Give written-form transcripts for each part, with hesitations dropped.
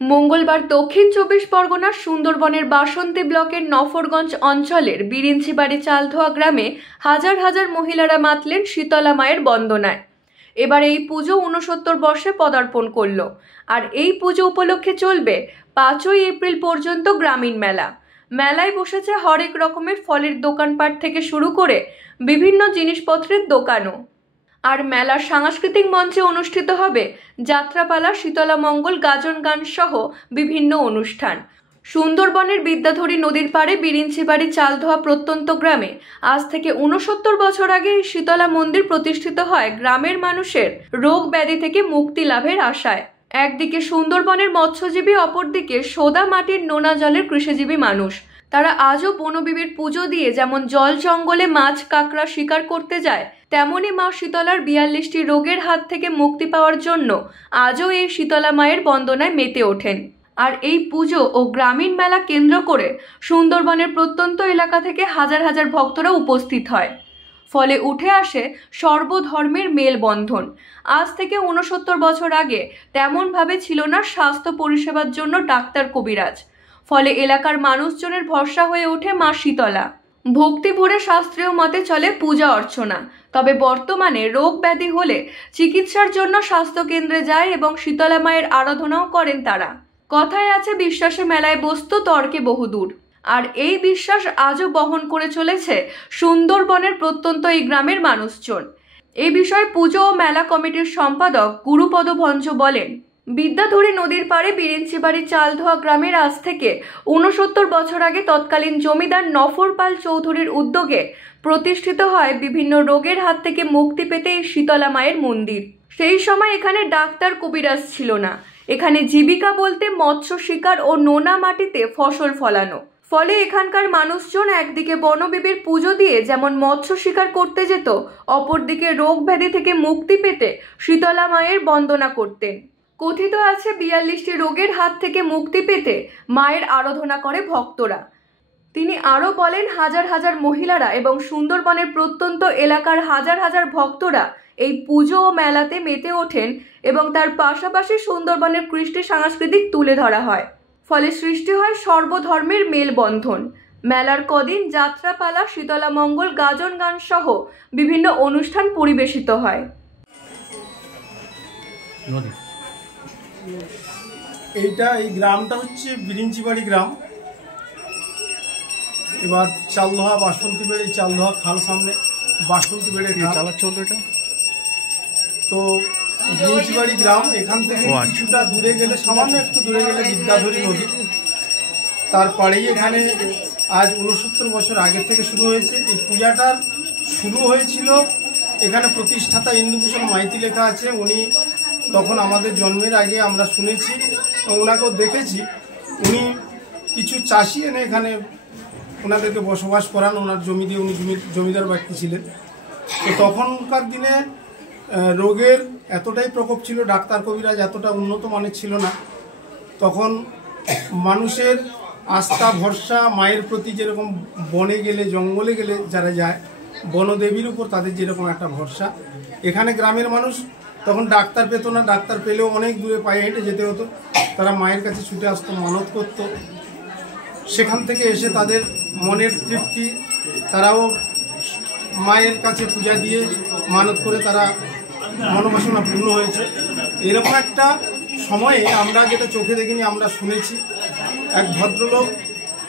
মঙ্গলবার দক্ষিণ ২৪ পরগনার সুন্দরবনের বাসন্তী ব্লকের নফরগঞ্জ অঞ্চলের বিরিঞ্চিবাড়ি চালধোয়া গ্রামে হাজার হাজার মহিলারা মাতলেন শীতলা মায়ের বন্দনায়। এবার এই পুজো ৬৯ বর্ষে পদার্পণ করল। আর এই পুজো উপলক্ষে চলবে ৫ই এপ্রিল পর্যন্ত গ্রামীণ মেলা। মেলায় বসেছে হরেক রকমের ফলের দোকানপাট থেকে শুরু করে বিভিন্ন জিনিসপত্রের দোকানও। আর মেলার সাংস্কৃতিক মঞ্চে অনুষ্ঠিত হবে যাত্রাপালা, শীতলা মঙ্গল, গাজন গান সহ বিভিন্ন অনুষ্ঠান। সুন্দরবনের বিদ্যাধরী নদীর পাড়ে বিরিঞ্চিবাড়ি চালধোয়া প্রত্যন্ত গ্রামে আজ থেকে ৬৯ বছর আগে এই শীতলা মন্দির প্রতিষ্ঠিত হয় গ্রামের মানুষের রোগ ব্যাধি থেকে মুক্তি লাভের আশায়। একদিকে সুন্দরবনের মৎস্যজীবী, অপরদিকে সোদা মাটির নোনা জলের কৃষিজীবী মানুষ। তারা আজও বনবিবির পুজো দিয়ে যেমন জল জঙ্গলে মাছ কাঁকড়া শিকার করতে যায়, তেমনি মা শীতলার ৪২টি রোগের হাত থেকে মুক্তি পাওয়ার জন্য আজও এই শীতলা মায়ের বন্দনায় মেতে ওঠেন। আর এই পুজো ও গ্রামীণ মেলা কেন্দ্র করে সুন্দরবনের প্রত্যন্ত এলাকা থেকে হাজার হাজার ভক্তরা উপস্থিত হয়। ফলে উঠে আসে সর্বধর্মের মেলবন্ধন। আজ থেকে ৬৯ বছর আগে তেমনভাবে ছিল না স্বাস্থ্য পরিষেবার জন্য ডাক্তার, কবিরাজ। ফলে এলাকার মানুষজনের ভরসা হয়ে ওঠে মা শীতলা। ভক্তি ভরে শাস্ত্রীয় মতে চলে পূজা অর্চনা। তবে বর্তমানে রোগ ব্যাধি হলে চিকিৎসার জন্য স্বাস্থ্যকেন্দ্রে যায় এবং শীতলা মায়ের আরাধনাও করেন তারা। কথায় আছে, বিশ্বাসে মেলায় বস্তু, তর্কে বহুদূর। আর এই বিশ্বাস আজও বহন করে চলেছে সুন্দরবনের প্রত্যন্ত এই গ্রামের মানুষজন। এই বিষয়ে পুজো ও মেলা কমিটির সম্পাদক গুরুপদ ভঞ্জ বলেন, বিদ্যাধরী নদীর পাড়ে বিরিঞ্চিবাড়ি চালধোয়া গ্রামের আজ থেকে ৬৯ বছর আগে তৎকালীন জমিদার নফর পাল চৌধুরীর উদ্যোগে প্রতিষ্ঠিত হয় বিভিন্ন রোগের হাত থেকে মুক্তি পেতে এই শীতলা মায়ের মন্দির। সেই সময় এখানে ডাক্তার, কবিরাজ ছিল না। এখানে জীবিকা বলতে মৎস্য শিকার ও নোনা মাটিতে ফসল ফলানো। ফলে এখানকার মানুষজন একদিকে বনবিবির পুজো দিয়ে যেমন মৎস্য শিকার করতে যেত, অপরদিকে রোগ ব্যাধি থেকে মুক্তি পেতে শীতলা মায়ের বন্দনা করতেন। কথিত আছে, ৪২টি রোগের হাত থেকে মুক্তি পেতে মায়ের আরাধনা করে ভক্তরা। তিনি আরও বলেন, হাজার হাজার মহিলারা এবং সুন্দরবনের প্রত্যন্ত এলাকার হাজার হাজার ভক্তরা এই পুজো ও মেলাতে মেতে ওঠেন এবং তার পাশাপাশি সুন্দরবনের কৃষ্টি সাংস্কৃতিক তুলে ধরা হয়। ফলে সৃষ্টি হয় সর্বধর্মের মেলবন্ধন। মেলার কদিন যাত্রাপালা, শীতলা মঙ্গল, গাজন গান সহ বিভিন্ন অনুষ্ঠান পরিবেশিত হয়। এই গ্রামটা হচ্ছে বিরিঞ্চিবাড়ি গ্রাম। এবার চালধোয়া বাসন্তী বেড়ে, চালধোয়া খাল সামনে বাসন্তী বেড়ে চলতো এটা। তো বিরিঞ্চিবাড়ি গ্রাম, এখান থেকে কিছুটা দূরে গেলে, সামান্য একটু দূরে গেলে বিদ্যাধরী নদী, তারপরেই এখানে আজ ৬৯ বছর আগে থেকে শুরু হয়েছে। এই পূজাটার শুরু হয়েছিল এখানে প্রতিষ্ঠাতা ইন্দুভূষণ মাইতি লেখা আছে। উনি তখন আমাদের জন্মের আগে আমরা শুনেছি, ওনাকেও দেখেছি। উনি কিছু চাষি এনে এখানে ওনাদেরকে বসবাস করান। ওনার জমি দিয়ে, উনি জমিদার ব্যক্তি ছিলেন। তো তখনকার দিনে রোগের এতটাই প্রকোপ ছিল, ডাক্তার কবিরাজ এতটা উন্নত মানের ছিল না। তখন মানুষের আস্থা ভরসা মায়ের প্রতি, যেরকম বনে গেলে, জঙ্গলে গেলে যারা যায়, বনদেবীর উপর তাদের যেরকম একটা ভরসা, এখানে গ্রামের মানুষ তখন ডাক্তার পেত না। ডাক্তার পেলেও অনেক দূরে পায়ে হেঁটে যেতে হতো। তারা মায়ের কাছে ছুটে আসতো, মানত করত। সেখান থেকে এসে তাদের মনের তৃপ্তি, তারাও মায়ের কাছে পূজা দিয়ে মানত করে তারা মনোবাসনা পূর্ণ হয়েছে। এরকম একটা সময়ে আমরা যেটা চোখে দেখিনি, আমরা শুনেছি, এক ভদ্রলোক,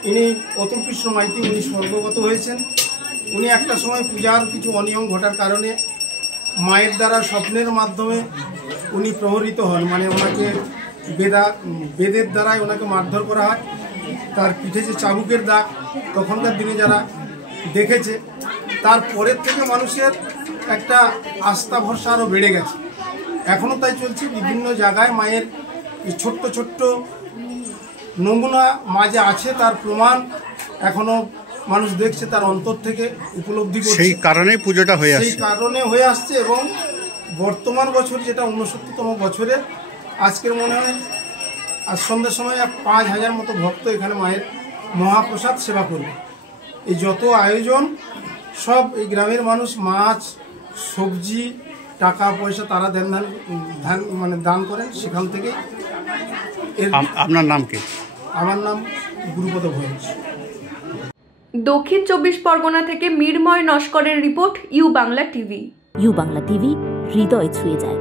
ইনি অতুল কৃষ্ণ মাইতি, উনি স্বর্গগত হয়েছেন। উনি একটা সময় পূজার কিছু অনিয়ম ঘটার কারণে মায়ের দ্বারা স্বপ্নের মাধ্যমে উনি প্রহরিত হন। মানে ওনাকে বেদের দ্বারাই ওনাকে মারধর করা হয়। তার পিঠে যে চাবুকের দাগ, তখনকার দিনে যারা দেখেছে, তারপরের থেকে মানুষের একটা আস্থা ভরসা আরও বেড়ে গেছে। এখনও তাই চলছে। বিভিন্ন জায়গায় মায়ের ছোট্ট ছোট্ট নমুনা মাঝে আছে, তার প্রমাণ এখনো মানুষ দেখছে, তার অন্তর থেকে উপলব্ধি করছে। সেই কারণেই পুজোটা হয়ে আসছে, সেই কারণে হয়ে আসছে। এবং বর্তমান বছর, যেটা ৬৯তম বছরে, আজকের মনে হয় আজ সন্ধ্যার সময় ৫,০০০ মতো ভক্ত এখানে মায়ের মহাপ্রসাদ সেবা করবে। এই যত আয়োজন, সব এই গ্রামের মানুষ মাছ, সবজি, টাকা পয়সা তারা দান করেন। সেখান থেকে আপনার নাম কি? আমার নাম গুরুপদ ভঞ্জ। দক্ষিণ 24 পরগনা থেকে মীরময় নস্করের report, U Bangla TV. U Bangla TV, হৃদয় ছুঁয়ে যায়।